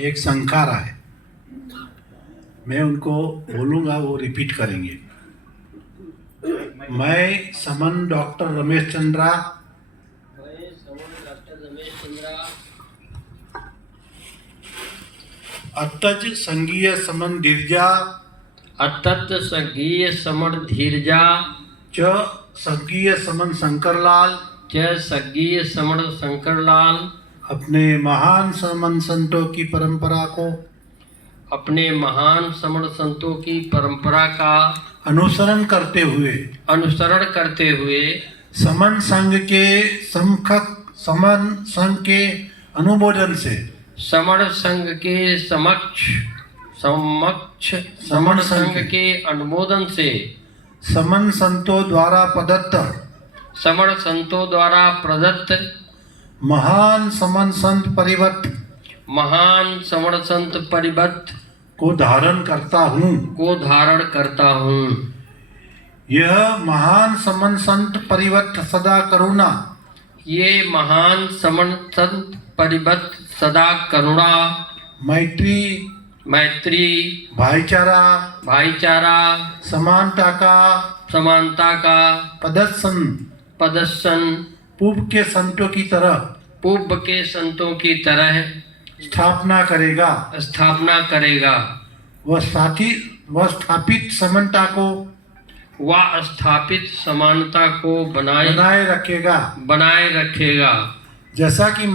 एक संखारा है, मैं उनको बोलूँगा, वो रिपीट करेंगे। मैं समन डॉक्टर रमेश चंद्रा अतज संघीय समन धीरजा अतत संघीय समण धीरजा च संघीय समन शंकरलाल च संघीय समण शंकरलाल अपने महान समन संतों की परंपरा को अपने महान समण संतों की परंपरा का अनुसरण करते हुए समन संघ के समन संघ के अनुमोदन से समण संघ के समक्ष समण संघ के अनुमोदन से समन संतों द्वारा प्रदत्त महान समन संत परिवर्त को धारण करता हूँ। यह महान समन संत परिवर्त सदा करुणा मैत्री भाईचारा समानता का प्रदर्शन पूर्व के संतों की तरह स्थापना करेगा। वह स्थापित समानता को बनाए रखेगा। जैसा कि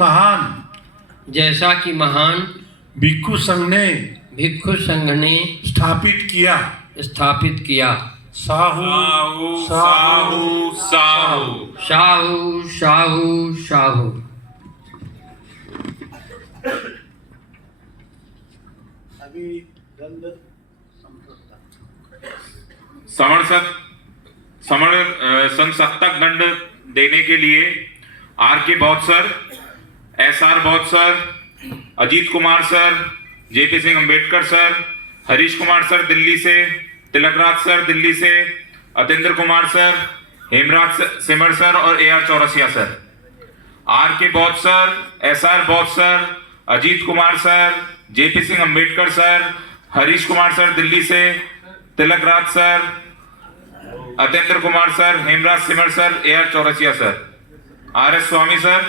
महान भिक्षु संघ ने स्थापित किया। साहू अभी दंड संसक्तक दंड देने के लिए R.K. Bauddh sir, S.R. Bauddh sir, Ajit Kumar sir, J.P. Singh Ambedkar sir, Harish Kumar sir Delhi से, तिलकराज सर दिल्ली से, अतेंद्र कुमार सर, हेमराज सिमर सर और A.R. Chaurasia sir. R.K. Bauddh sir, S.R. Bauddh sir, Ajit Kumar sir, J.P. Singh Ambedkar sir, Harish Kumar sir Delhi से, Tilakraj sir, Atendra Kumar sir, Hemraj Simar sir, A.R. Chaurasia sir. R.S. Swami sir,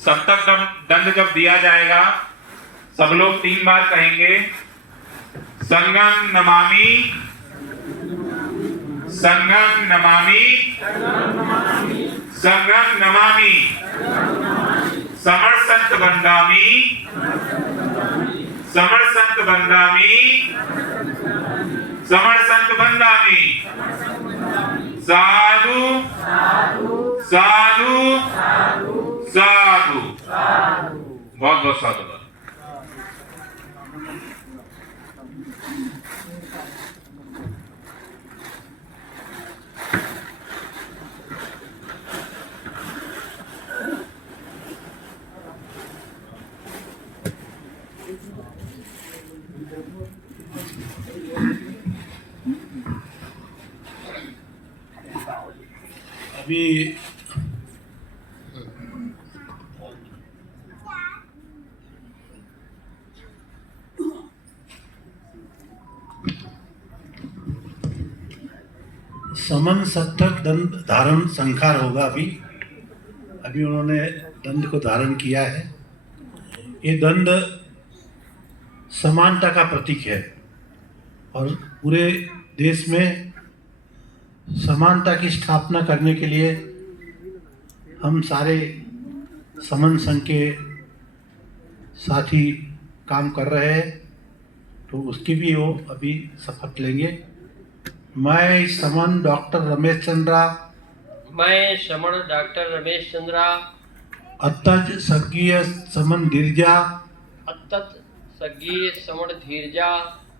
सप्तक दंड जब दिया जाएगा सब लोग 3 बार कहेंगे, संगम नमामि, संगम नमामि, संगम नमामि, समर संत बंदामि, समर संत बंदामि, समर संत बंदामि। साधु साधु साधु। बहुत बहुत साधु। अभी समन सत्तक दंड धारण संखार होगा। अभी उन्होंने दंड को धारण किया है। ये दंड समानता का प्रतीक है और पूरे देश में समानता की स्थापना करने के लिए हम सारे समन संघ के साथी काम कर रहे हैं, तो उसकी भी वो अभी शपथ लेंगे। मैं समन डॉक्टर रमेश चंद्रा अतज संघीय समन धीरजा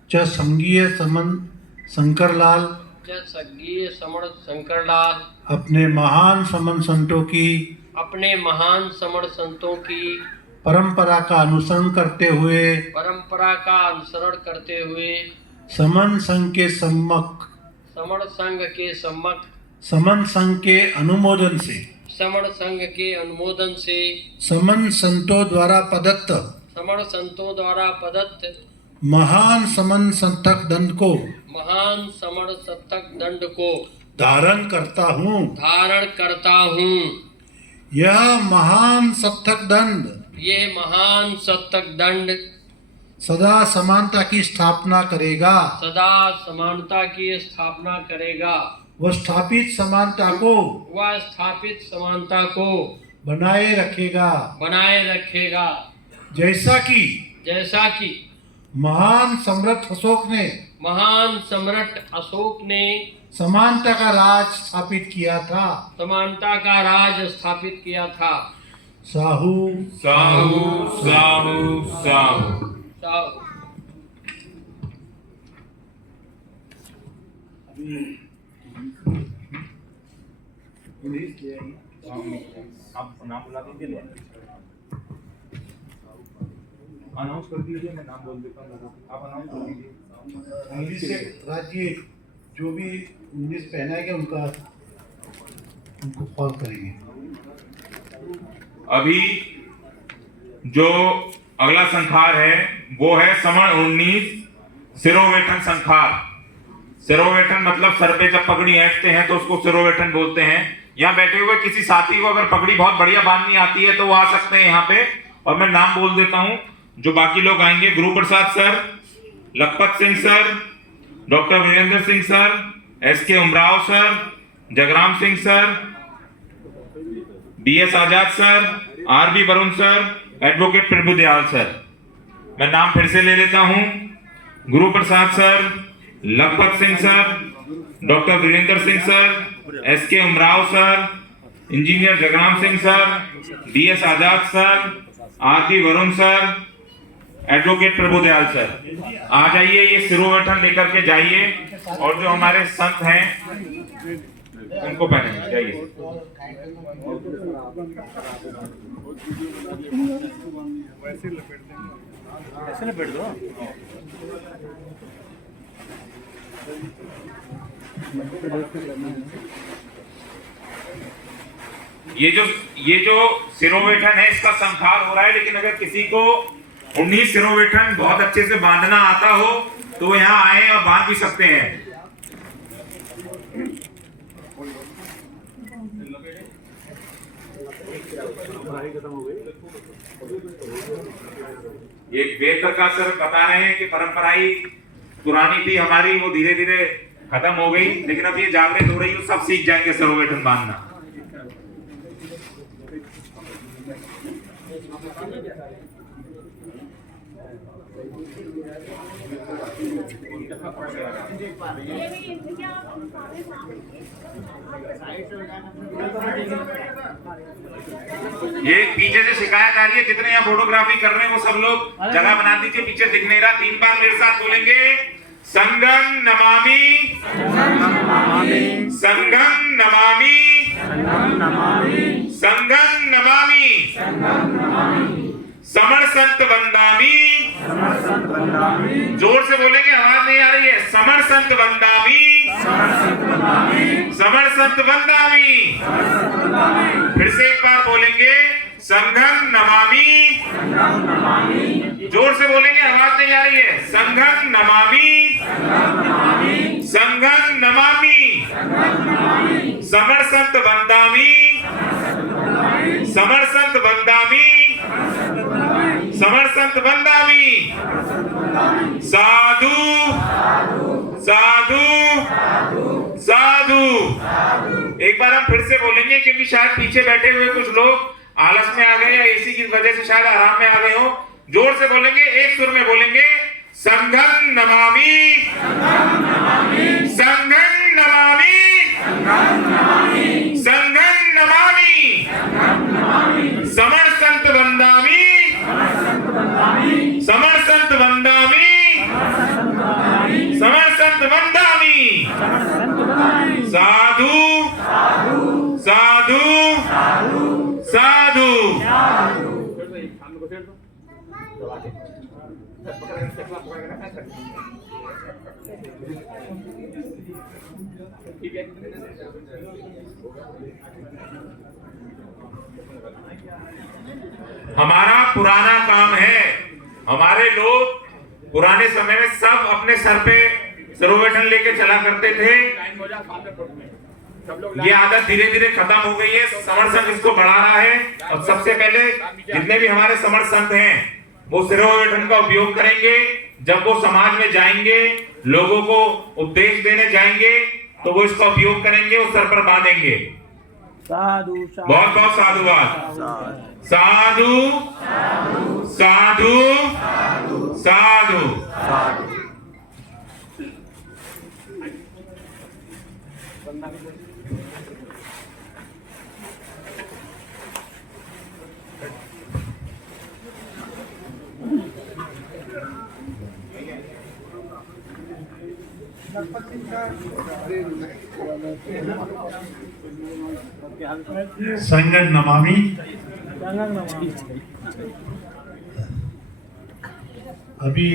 च संघीय समन शंकरलाल अपने महान समन संतों की परंपरा का अनुसरण करते हुए समन संघ के समण संघ के सम्मत समन संघ के अनुमोदन से समण संघ के अनुमोदन से समन संतों द्वारा प्रदत्त समण संतों द्वारा प्रदत्त महान समन संतक दंड को महान समण सत्तक दंड को धारण करता हूँ। धारण करता हूँ। यह महान सत्तक दंड ये महान सत्तक दंड सदा समानता की स्थापना करेगा सदा समानता की स्थापना करेगा। वह स्थापित समानता को वह स्थापित समानता को बनाए रखेगा बनाए रखेगा। जैसा कि महान सम्राट अशोक ने महान सम्राट अशोक ने समानता का राज स्थापित किया था। समानता का राज स्थापित किया था। साहू साहू साहू साहू। आप नाम बुला दीजिए, अनाउंस कर दीजिए, मैं नाम बोल देता हूँ, आप अनाउंस कर दीजिए। इंग्लिश से राज्य जो भी 19 पहनाएगा उनको कॉल करेंगे। अभी जो अगला संखार है वो है समण 19 सिरोवेठन संखार। सिरोवेठन मतलब सर पे जब पगड़ी ऐंठते हैं तो उसको सिरोवेठन बोलते हैं। यहाँ बैठे हुए किसी साथी को अगर पगड़ी बहुत बढ़िया बांधनी आती है तो वो आ सकते हैं यहाँ पे, और मैं नाम बोल देता हूँ जो बाकी लोग आएंगे। Guru Prasad sir, Lakhpat Singh sir, doctor Virendra Singh sir, SK Umrao sir, Jagram Singh sir, BS Azad sir, RB Varun sir, advocate Prabhudayal sir. मैं नाम फिर से ले लेता हूं। Guru Prasad sir, Lakhpat Singh sir, doctor Virendra Singh sir, SK Umrao sir, engineer Jagram Singh sir, BS Azad sir, RB Varun sir, advocate Prabhudayal sir. आ जाइए, ये सिरोवेठन लेकर के जाइए, और जो हमारे संत हैं उनको पहने जाइए। ऐसे लपेट दो। ये जो सिरोवेठन है इसका संखार हो रहा है, लेकिन अगर किसी को 19 सिरोवेठन बहुत अच्छे से बांधना आता हो तो वो यहाँ आए और बांध भी सकते हैं। ये वेद प्रकाश सर बता रहे हैं कि परंपराएं पुरानी थी हमारी, वो धीरे धीरे खत्म हो गई, लेकिन अब ये जागृत हो रही है, सब सीख जाएंगे सिरोवेठन बांधना। ये पीछे से शिकायत आ रही है, जितने यहाँ फोटोग्राफी कर रहे हैं वो सब लोग जगह बना दीजिए, पीछे दिख नहीं रहा। 3 बार मेरे साथ बोलेंगे, संगम नमामि, संगम नमामि, संगम नमामि, समण संत वंदामि। जोर से बोलेंगे, आवाज नहीं आ रही है। समण संत वंदामि, समण संत वंदामि। फिर से एक बार बोलेंगे, संघम नमामि। जोर से बोलेंगे, आवाज नहीं आ रही है। संघम नमामि, संघम नमामि, समण संत वंदामि, समण संत वंदामि, समण संत वंदामि। साधु साधु साधु। एक बार हम फिर से बोलेंगे, क्योंकि शायद पीछे बैठे हुए कुछ लोग आलस में आ गए या एसी की वजह से शायद आराम में आ गए हो। जोर से बोलेंगे, एक सुर में बोलेंगे, संघम नमामि, संघम नमामि, संघम नमामि, समण संत वंदामि, समण संत वंदामि, समण संत वंदामि। साधु साधु साधु। हमारा पुराना काम है। हमारे लोग पुराने समय में सब अपने सर पे सरोवेटन लेके चला करते थे। ये आदत धीरे धीरे खत्म हो गई है। समर संघ इसको बढ़ा रहा है और सबसे पहले जितने भी हमारे समर संघ हैं वो सरोवेटन का उपयोग करेंगे। जब वो समाज में जाएंगे, लोगों को उपदेश देने जाएंगे, तो वो इसका उपयोग करेंगे, वो सर पर बांधेंगे। साधु बहुत बहुत साधुवाद। साधु साधु साधु। संघ नमामि। अभी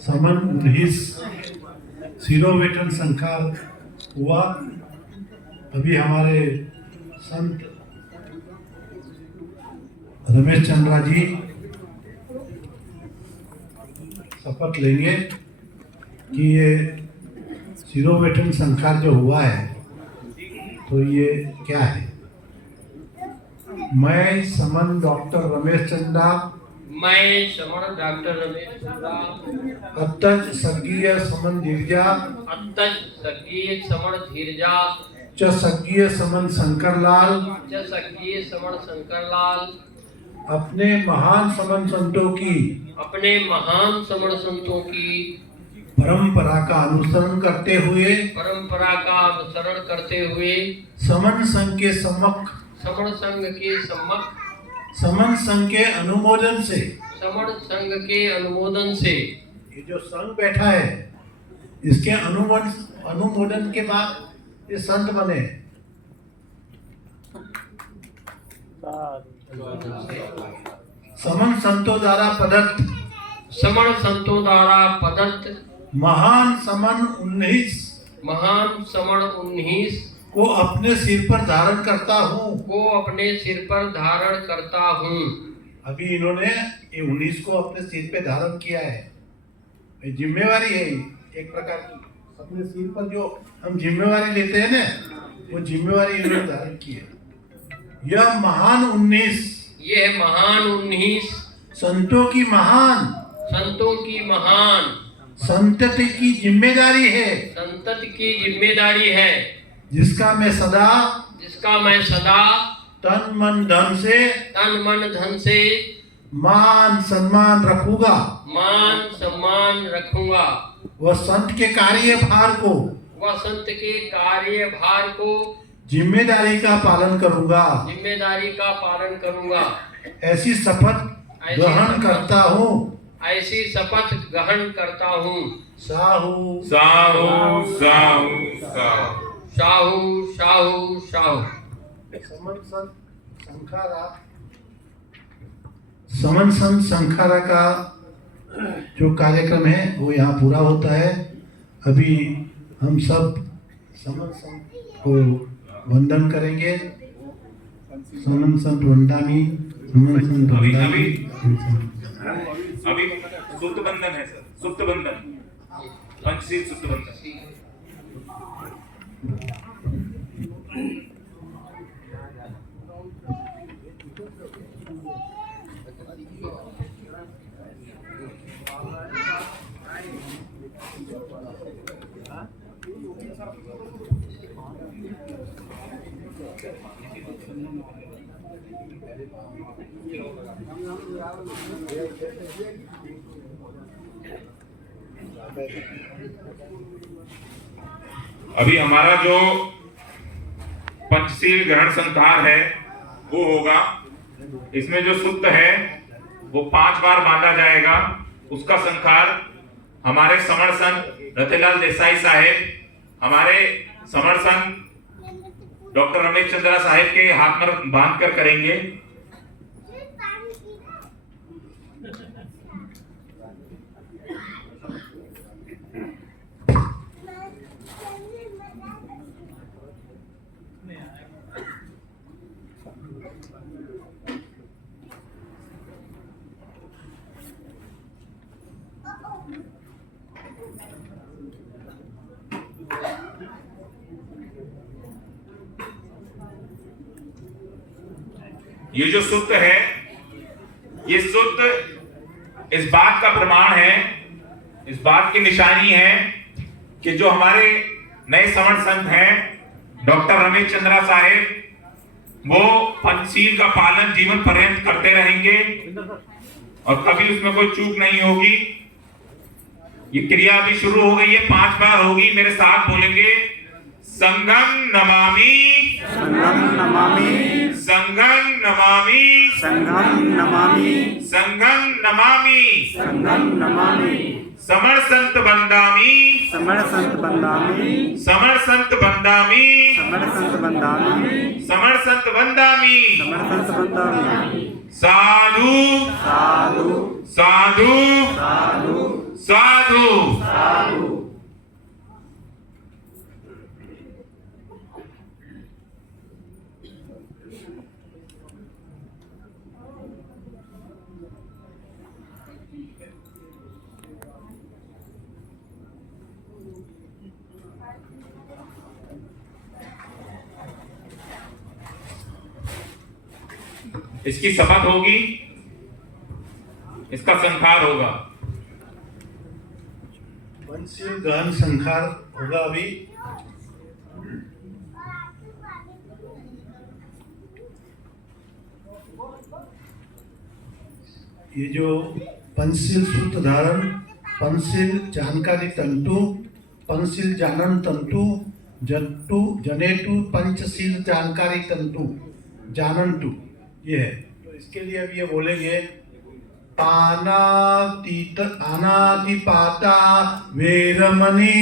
समन 19 सिरोवेटन संस्कार हुआ। अभी हमारे संत रमेश चंद्रा जी शपथ लेंगे कि ये सिरोवेटन संस्कार जो हुआ है तो ये क्या है। मैं समन डॉक्टर रमेश चंद्रा मैं समण डॉक्टर रमेश चंद्रा अत्यज स्वर्गीय समन धीरजा अत्यज स्वर्गीय समण धीरजा च स्वर्गीय समन शंकरलाल च स्वर्गीय समण शंकरलाल अपने महान समन संतों की अपने महान समण संतों की परंपरा का अनुसरण करते हुए परंपरा का अनुसरण करते हुए समन संघ के सम्मुख समण संघ के सम्मुख समन संघ के अनुमोदन से समण संघ के अनुमोदन से ये जो संघ बैठा है इसके अनुमोदन के बाद ये संत बने। समन संतों द्वारा प्रदत्त समण संतों द्वारा प्रदत्त महान समन 19 को अपने सिर पर धारण करता हूँ। को अपने सिर पर धारण करता हूँ। अभी इन्होंने ये 19 को अपने सिर पे धारण किया है। ये जिम्मेवारी है एक प्रकार की। अपने सिर पर जो हम जिम्मेवारी लेते हैं ना, वो जिम्मेवारी इन्होंने धारण की है। यह महान 19 यह महान 19 संतों की महान संतति की जिम्मेदारी है। संतति की जिम्मेदारी है जिसका मैं सदा तन मन धन से मान सम्मान रखूंगा। वह संत के कार्यभार को जिम्मेदारी का पालन करूंगा। ऐसी शपथ ग्रहण करता हूँ। साहू साहू साहू साहू साहू समन संत संखारा का जो कार्यक्रम है वो यहाँ पूरा होता है। अभी हम सब समन संत को वंदन करेंगे। समन संत वंदामी, समन संत वंदामी। अभी सुप्त बंधन है सर, सुप्त बंधन, पंचशील सुप्त बंधन। अभी हमारा जो पंचशील ग्रहण संस्कार है वो होगा। इसमें जो सुक्त है वो 5 बार बांधा जाएगा। उसका संस्कार हमारे समर संत रतिलाल देसाई साहेब, हमारे समर संत डॉक्टर रमेश चंद्रा साहेब के हाथ में बांध कर करेंगे। ये जो सूत्र है, ये सूत्र इस बात का प्रमाण है, इस बात की निशानी है कि जो हमारे नए समर्थ संत हैं डॉक्टर रमेश चंद्रा साहेब, वो पंचशील का पालन जीवन पर्यंत करते रहेंगे और कभी उसमें कोई चूक नहीं होगी। ये क्रिया अभी शुरू हो गई है, 5 बार होगी, मेरे साथ बोलेंगे। संघं नमामि, संघं नमामि, संघं नमामि, संघं नमामि, संघं नमामि, संघं नमामि, समर संत बंदामि, समर संत बंदामि, समर संत बंदामि, समर संत बंदामि, समर संत बंदामि। समर संत बंदामि। साधु साधु साधु साधु साधु। साधु। इसकी शपथ होगी, इसका संस्कार होगा। पंचशील गहन संस्कार होगा अभी। ये जो पंचशील सूत्र धारण, पंचशील जानकारी तंतु, पंचशील जानन तंतु, जट्टू जनेटू, पंचशील जानकारी तंतु, जानंतु, ये है। तो इसके लिए अब ये बोलेंगे पानातिपाता वेरमणि,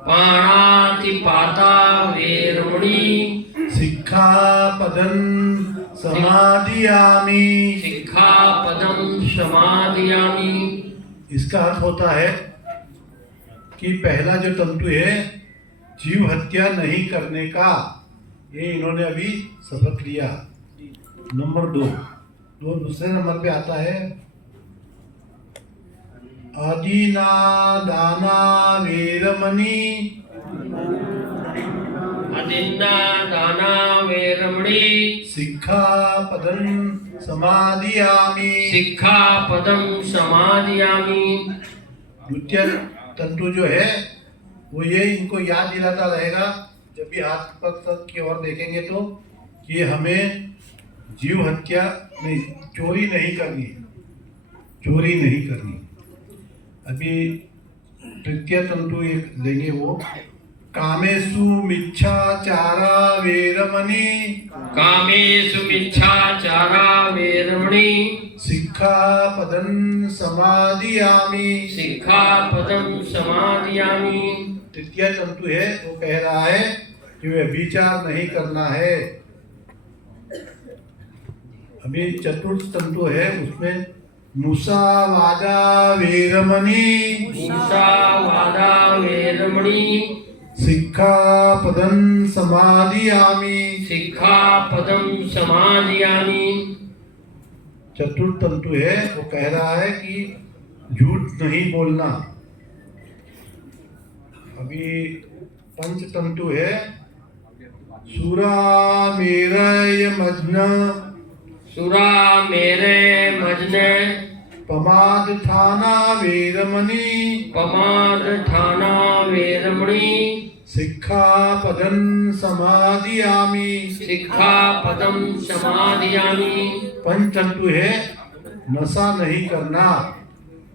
पाणातिपाता वेरमणि, सिक्खापदं समादियामि। सिक्खापदं समादयामि। इसका अर्थ होता है कि पहला जो तंतु है जीव हत्या नहीं करने का, ये इन्होंने अभी शपथ लिया। नंबर 2, दूसरे नंबर पे आता है आदिना दाना वेरमणि, अदिन्ना दाना वेरमणि, सिक्खापदं समादियामि। सिक्खापदं समादयामि। द्वितीय तंतु जो है वो ये इनको याद दिलाता रहेगा जब भी हाथ पग की ओर देखेंगे तो कि हमें जीव हत्या नहीं, चोरी नहीं करनी, चोरी नहीं करनी। अभी तृतीय तंतु एक लेंगे वो कामेषु मिच्छाचारा वेरमणि, कामेषु मिच्छाचारा वेरमणि, सिक्खापदं समादियामि। सिक्खापदं समादयामि। तृतीय तंतु है वो कह रहा है कि वे विचार नहीं करना है। अभी चतुर्थ तंतु है उसमें मुसावादा वेरमणि, मुसावादा वेरमणि, सिक्खापदं समादियामि। सिक्खापदं समादयामि। चतुर्थ तंतु है वो कह रहा है कि झूठ नहीं बोलना। अभी पंच तंतु है सुरा मेरय मज्न, सुरा मेरे मजने, पमाद थाना वेरमणि, पमाद ठाना वेरमणि, सिक्खापदं समादियामि। सिक्खापदं समादयामि। पंचतंतु है नशा नहीं करना।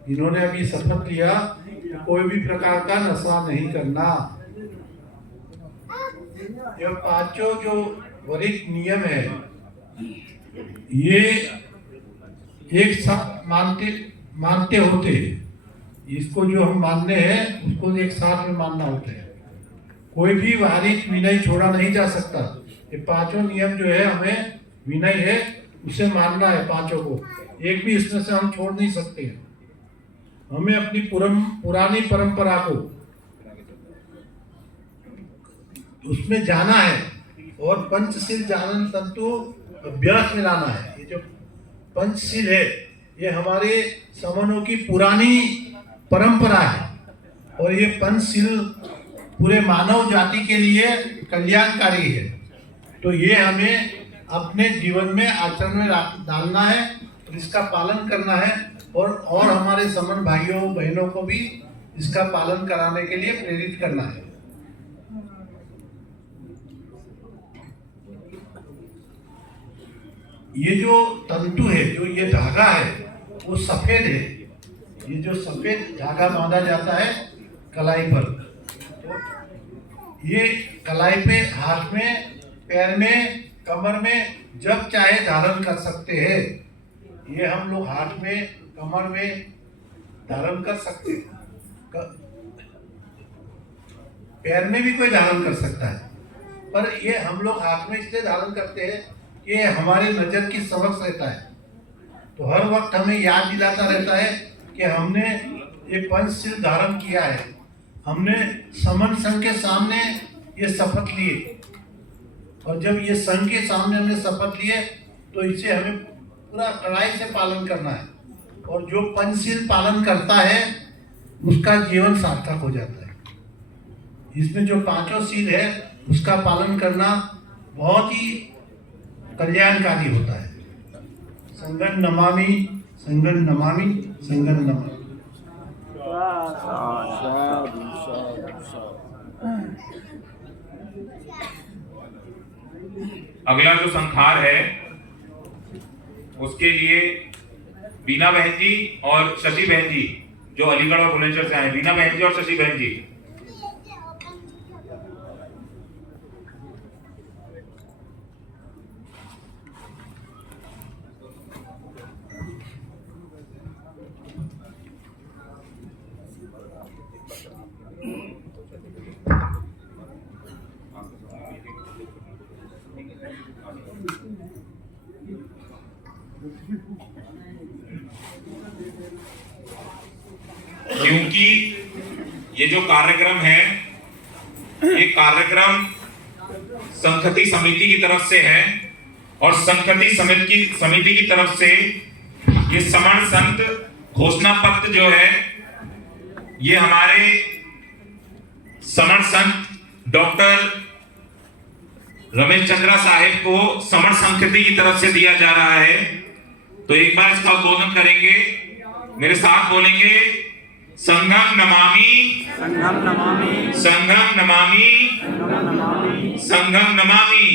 इन्होंने अभी शपथ लिया कि कोई भी प्रकार का नशा नहीं करना। ये पांचों जो वरिष्ठ नियम है ये एक साथ मानते होते हैं। इसको जो हम मानने हैं उसको एक साथ में मानना होता है। कोई भी वारिक विनय छोड़ा नहीं जा सकता। ये पांचों नियम जो है हमें विनय है उसे मानना है, पांचों को एक भी इसमें से हम छोड़ नहीं सकते हैं। हमें अपनी पुरानी परंपरा को उसमें जाना है और पंचशील जानन तंतु अभ्यास में लाना है। ये जो पंचशील है ये हमारे समनों की पुरानी परंपरा है और ये पंचशील पूरे मानव जाति के लिए कल्याणकारी है। तो ये हमें अपने जीवन में आचरण में डालना है और इसका पालन करना है और हमारे समन भाइयों बहनों को भी इसका पालन कराने के लिए प्रेरित करना है। ये जो तंतु है, जो ये धागा है, वो सफेद है। ये जो सफेद धागा बांधा जाता है कलाई पर, ये कलाई पे, हाथ में, पैर में, कमर में जब चाहे धारण कर सकते हैं। ये हम लोग हाथ में, कमर में धारण कर सकते हैं। पैर में भी कोई धारण कर सकता है, पर ये हम लोग हाथ में इसलिए धारण करते हैं कि ये हमारे नजर की समक्ष रहता है। तो हर वक्त हमें याद दिलाता रहता है कि हमने ये पंचशील धारण किया है, हमने समन संघ के सामने ये शपथ लिए, और जब ये संघ के सामने हमने शपथ लिए तो इसे हमें पूरा कड़ाई से पालन करना है। और जो पंचशील पालन करता है उसका जीवन सार्थक हो जाता है। इसमें जो पांचों शील है उसका पालन करना बहुत ही कल्याणकारी होता है। संगन नमामि, संगन नमामि, संगन नमामि। अगला जो संखार है उसके लिए बीना बहन जी और शशि बहन जी, जो अलीगढ़ और बुलंदशहर से आए, बीना बहन जी और शशि बहन जी। क्योंकि ये जो कार्यक्रम है, ये कार्यक्रम संहति समिति की तरफ से है, और संहति समिति की तरफ से ये समण संत घोषणा पत्र जो है, ये हमारे समण संत डॉक्टर रमेश चंद्रा साहेब को समण संहति की तरफ से दिया जा रहा है। तो एक बार इसका उद्बोधन करेंगे, मेरे साथ बोलेंगे, संघम नमामि, संघम नमामि, संघम नमामि, संघम नमामि, संघम नमामि,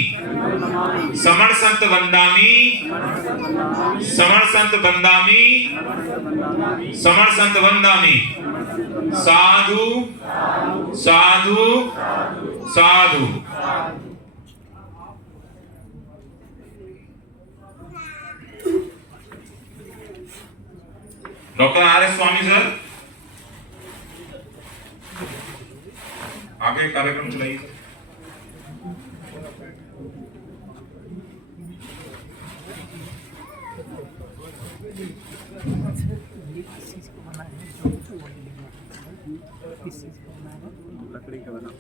समण संत वंदामि, समण संत वंदामि, समण संत वंदामि। साधु साधु साधु। डॉक्टर आर एस स्वामी सर, आगे कार्यक्रम चलाइए। लकड़ी का बना